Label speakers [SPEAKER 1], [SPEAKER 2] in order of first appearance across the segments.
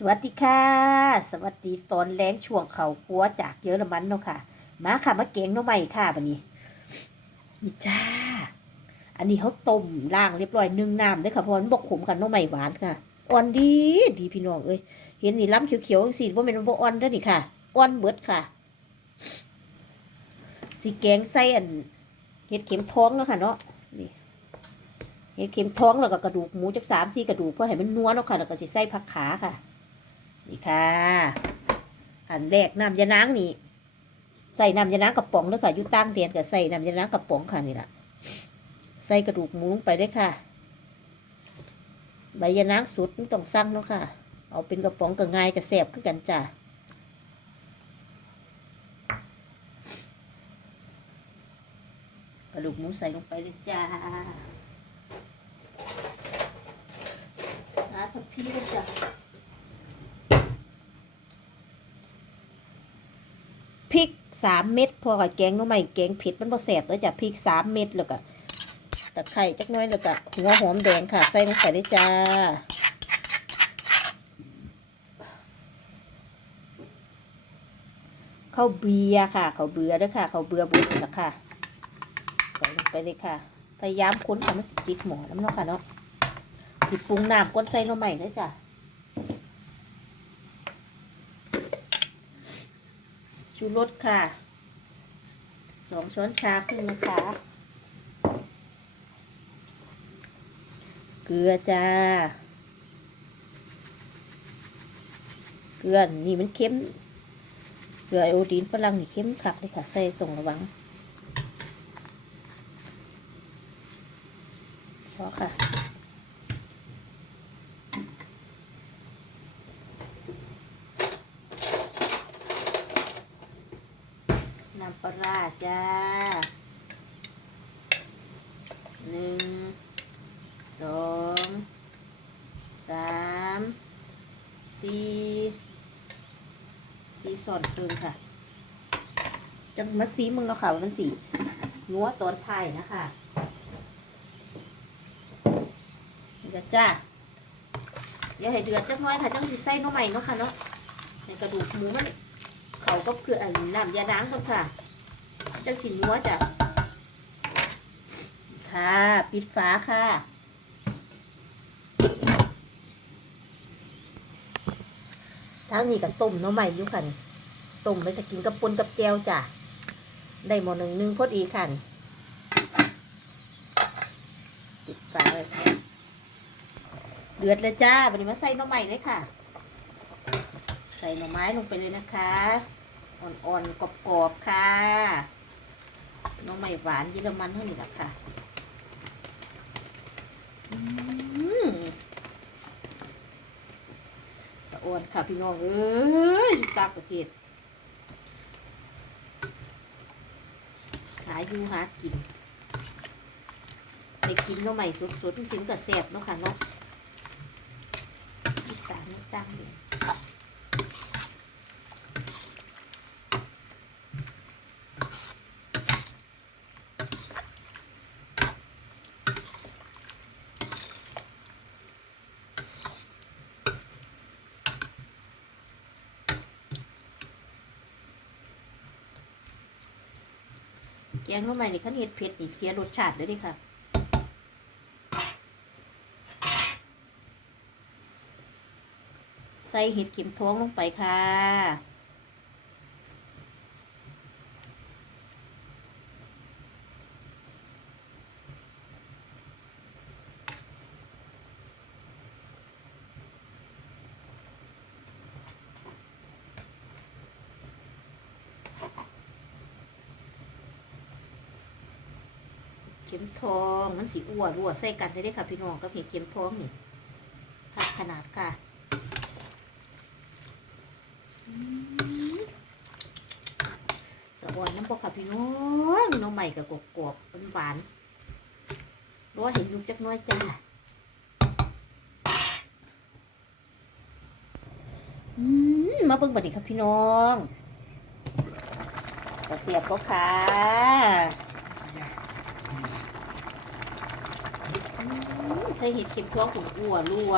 [SPEAKER 1] สวัสดีค่ะ สวัสดีตอนแรงช่วงเขาครัวจากเยอรมันเนาะค่ะ มาค่ะมาเก่งน้องใหม่ค่ะบันนี้นี่จ้า อันนี้เขาต้มล่างเรียบร้อยนึ่งน้ำเด้วยค่ะเพราะมันบกขมกันน้องใหม่หวานค่ะอ่อนดีดีพี่น้องเอ้ยเห็นนี่ล้ำเขียวๆสีว่าเป็นบ่อ่อนด้อนี่ค่ะอ่อนเบิดค่ะสีแกงใส่อันเห็ดเข็มท้องเนาะค่ะเนาะนี่เห็ดเข็มท้องแล้วก็กระดูกหมูจักสามสี่กระดูกเพื่อให้มันนัวเนาะค่ะแล้วก็สิใส่ผักขาค่ะ นี่ค่ะอันแรกน้ำยานางนี่ใส่น้ำยานางกระป๋องเลยค่ะยู่ตั้งเดียนกับใส่น้ำยานางกระป๋องค่ะนี่แหละใส่กระดูกหมูลงไปได้ค่ะ ใบยานางสุดต้องสั่งเนาะค่ะ เอาเป็นกระป๋องกับง่ายกับแสบคือกันจ้ะกระดูกหมูใส่ลงไปเลยจ้าหาทับพี่เลยจ้ะ พริก สามเม็ดพอกับแกงหน้ำใหม่แกงเผ็ดมันบ่แสบแล้วจ้ะพริกสามเม็ดแล้วก็ตะไคร้จักน้อยแล้วก็หัวหอมแดงค่ะ ใส่ลงไปได้จ้าข้าวเบียร์ค่ะข้าวเบือด้วยค่ะข้าวเบือบุญนะค่ะใส่ลงไปเลยค่ะ พยายามคุ้นค่ะมันติดหมอน้ำเนาะค่ะเนาะสิปรุงน้ำก้นใส่หน้ำใหม่เลยจ้ะ ชูรสค่ะสองช้อนชาครึ่งนะคะ เกลือจ้า เกลือนี่มันเค็ม เกลือไอโอดีนฝรั่งนี่เค็มคักเลยค่ะ ใส่ตรงระวังพอค่ะ น้ำปลาร้า จ้าหนึ่งสองสามสี่สี่ส่วนครึ่งค่ะ จะมาซีมึงเนาะค่ะมันสีนัวตอนไทยนะคะนี่ก็จ้าเดี๋ยวให้เดือดจักน้อยค่ะจังสิใส่น้องใหม่เนาะค่ะเนาะให้กระดูกหมูมันเขาก็คืออันน้ำยาล้างครับค่ะ จังสินนัวจ้ะค่ะ ปิดฝาค่ะทั้งนี้กับต้มน้ำใหม่อยู่ค่ะนี่ต้มไปจะกินกับปนกับแจวจ้ะ ได้หมอหนึ่งหนึ่งพอดีค่ะนี่ปิดฝาเลยค่ะเดือดเลยจ้าวันนี้มาใส่น้ำใหม่เลยค่ะ ใส่หน่อไม้ลงไปเลยนะคะ อ่อนๆกรอบๆค่ะ น้องใหม่หวานเยอรมันเท่านี้แหละค่ะอืมสะออนค่ะพี่น้องเอ้ยตากประเทศหาอยู่หากินไปกินน้องใหม่สดๆที่สิงกับแสบเนาะค่ะเนาะอีสานนี่ตั้งเลย แกงหน้ำใหม่นี่ขั้นเห็ดเผ็ดนี่เสียรสชาติเลยดิค่ะใส่เห็ดเข็มท้องลงไปค่ะ เข็มทองมันสีอ้วนรั่วใส่กันได้เลยค่ะพี่น้องกับเห็ดเข็มทองนี่ค่ะขนาดค่ะสะอ่อนน้ำปลาค่ะพี่น้องน้องใหม่กับกรอบๆหวานๆรอเห็นยุกจักน้อยจ้าอืมมาเบิ่งบัดนี้ครับพี่น้องกระเสียบก็ค่ะ ใส่เห็ดเข็มพวกถุงอ้วรั่ว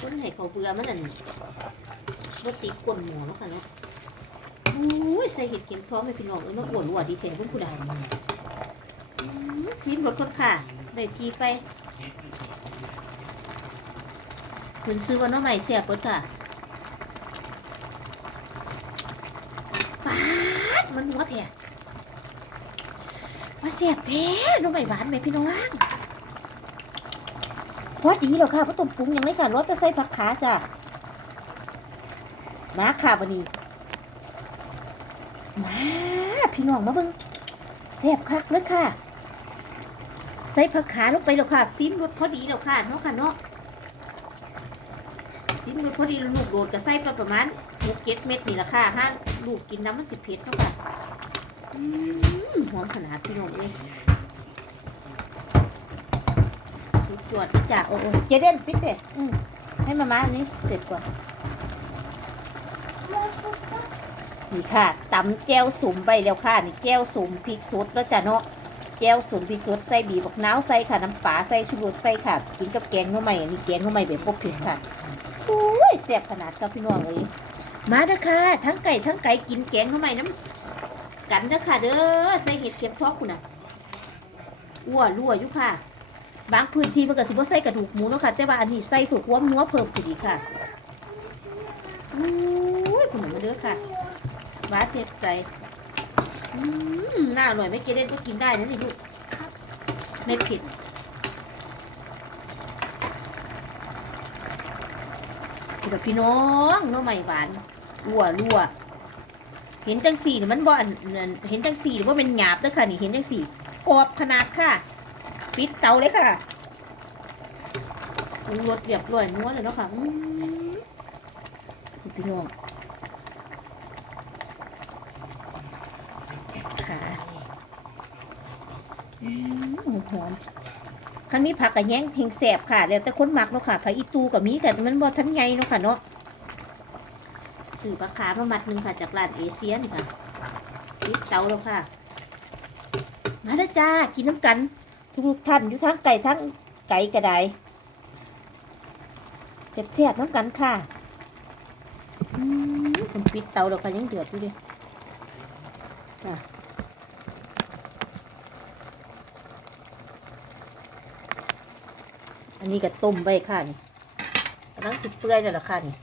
[SPEAKER 1] คนใหนเขาเบื่อมันนั่นว่าตีกลนหมอแล้วค่ะเนาะอุ้ยใส่เห็ดเข็มท้องไปพี่น้องเอ้ยมาอ้วนอ้วดีแท้คุณผู้ใดชิมรสก่อนค่ะ ได้ทีไป คุณซื้อว่าน้องใหม่เสียบเปิดค่ะป๊าดมันหัวแท้มาเสียบแท้น้องใหม่หวานไหมพี่น้องพอดีแล้วค่ะพ่ต้มปรุงยังเลยค่ะรสจะใส่ผักขาจ้ะมาค่ะบันนี้มาพี่น้องมาเบิ่งแซ่บคักเลยค่ะ ใส่ผักขาลงไปแล้วค่ะซิมรสพอดีแล้วค่ะเนาะค่ะเนาะิมพอดีลูกโดดก็ใส่ไปประมาณหกเจ็ดเม็ดนี่แหละค่ะห้าลูกกินน้ำมันสิเผ็ดเนาะค่ะอืมหอมขนาดพี่น้องเอ้ยสุดยอดจ้ะโอ้โอ้เจเด่นปิดเด็ให้มามาอันนี้เสร็จก่อนนี่ค่ะตำแก้วสุ่มไปแล้วค่ะนี่แก้วสุ่มพริกสดแล้วจ้ะเนาะ แก้วสุ่มพริกสดใส่บีบักน้าวใส่ค่ะน้ำปลาใส่ชูรสใส่ค่ะ กินกับแกงหน่อไม้อันนี้แกงหน่อไม้แบบพวกผิดค่ะโอ้ยแซ่บขนาดครับพี่น้องเอ้ยมาเด้อค่ะ ทั้งไก่ทั้งไก่กินแกงหน่อไม้น้ำกันเด้อค่ะ เด้อใส่เห็ดเข็มทองคุณน่ะอ้วรั่วอยู่ค่ะ บางพื้นที่มันก็สิบ่ใส่กระดูกหมูเนาะค่ะ แต่ว่าอันนี้ใส่เผือกความนัวเพิ่มขึ้นอีกค่ะโอ้ยคุณมาเด้อค่ะบาเทปใจ อืมน่าอร่อยไม่เกเรนก็กินได้นะนี่ลูกไม่ผิดคือแบบพี่น้องน้องใหม่หวานรั่วรั่วเห็นจังสี่นี่มันบ่อันอันเห็นจังสี่นี่ว่าเป็นหยาบเด้อค่ะนี่เห็นจังสี่กรอบขนาดค่ะ ปิดเตาเลยค่ะปรุงรสเรียบร้อยนัวเลยเนาะค่ะอืมพี่น้อง ค่ะอืมหอมคันมีผักกับแยงทิ้งแสบค่ะแล้วแต่คนหมักเนาะค่ะผักอีตูกับมีแต่มันบ่ทันไงเนาะค่ะเนาะซื้อปลาขามามัดหนึ่งค่ะจากร้านเอเชียนี่ค่ะติดเตาแล้วค่ะ มาเด้อจ้ากินน้ำกัน ทุกท่านอยู่ทั้งไก่ทั้งไก่กระไดเจ็บเสียบน้ำกันค่ะอืมผมปิดเตาแล้วค่ะยังเดือดอยู่เลยค่ะ นนี้ก็ต้มไปค่ะนี่กำลังสิเปื่อยแล้วล่ะค่ะนี่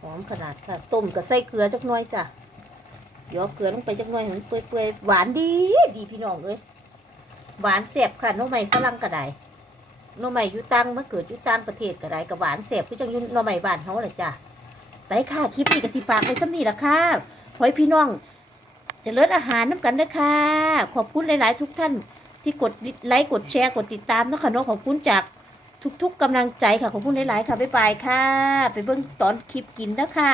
[SPEAKER 1] หอมขนาดค่ะ ต้มกับใส่เกลือจักหน่อยจ้ะยวเอเกลือลงไปจักหน่อยให้มันเปื่อยๆหวานดี ดีพี่น้องเอ้ยหวานแสบค่ะน้องใหม่ฝรั่งก็ได้หน้องใหม่ยู่ตังมาเกิดอยู่ต่างประเทศก็ได้กับหวานแสบคือจังยุน้องใหม่บ้านเขาเลยจ้ะไปค่ะคลิปนี้ก็สิฝากไปซ้ำนี่ละค่ะขอให้พี่น้อง จะเลิศอาหารน้ำกันด้วยค่ะ ขอบคุณหลาย ๆ ทุกท่านที่กดไลค์กดแชร์กดติดตามนะคะเนาะขอบคุณจากทุก ๆกำลังใจค่ะขอบคุณหลาย ๆ ค่ะบ๊ายบายค่ะ ไปเบิ่งตอนคลิปกินนะค่ะ